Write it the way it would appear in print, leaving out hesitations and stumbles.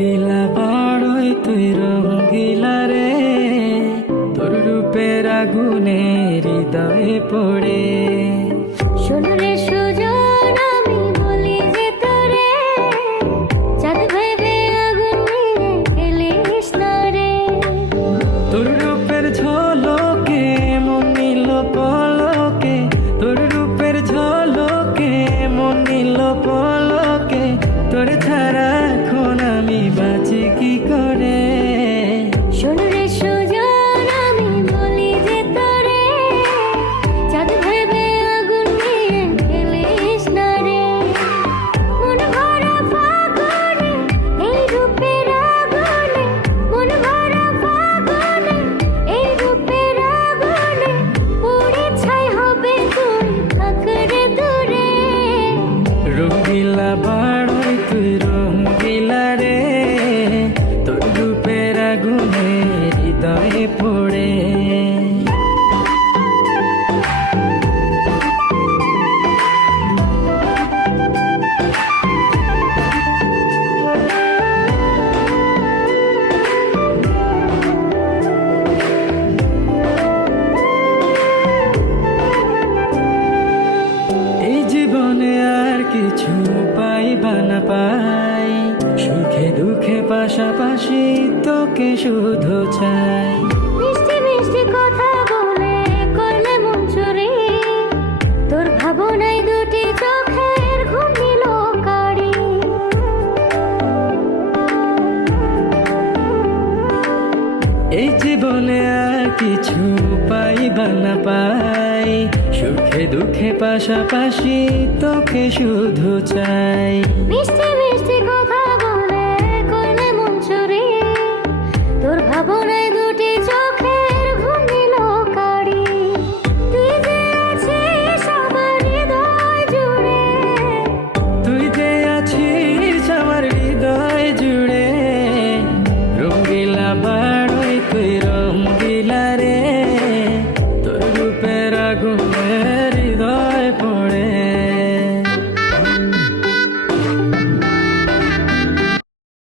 রঙ্গিলা বড়ই তুই রঙ্গিলা রে, তোর রূপের আগুনে হৃদয়ে পড়ে। শোন রে সুজন, আমি বলি যে তোরে, চাঁদ ভেবে আগুন নিয়ে খেলিস না রে। তোর রূপের ঝলকে মন নিল পলকে, তোর রূপের ঝলকে মন নিল পলকে, তোর ছাড়া এখন আমি বাঁচি কি করে। শোন রে সুজন, আমি বলি যে তোরে, চাঁদ ভেবে আগুন নিয়ে খেলিস না রে। মন ভরা ফাগুনে এই রূপের আগুনে, মন ভরা ফাগুনে এই রূপের আগুনে, পুড়ে ছাই হবে তুই থাক রে দূরে। রঙ্গিলা বড়ই তুই রঙ্গিলা রে, তোর রূপের আগুনে হৃদয়ে পড়ে। এই জীবনে আর কিছু পাইবা না পাই, সুখে দুঃখে পাশাপাশি তোকে শুধু চাই। মিষ্টি মিষ্টি কথা বলে করলে মন চুরি, তোর ভাবনায় দুটি চোখের ঘুম দিল কারি। এই জীবনে আর কিছু পাইবা না পাই, সুখে দুঃখে পাশাপাশি তোকে শুধু চাই। মিষ্টি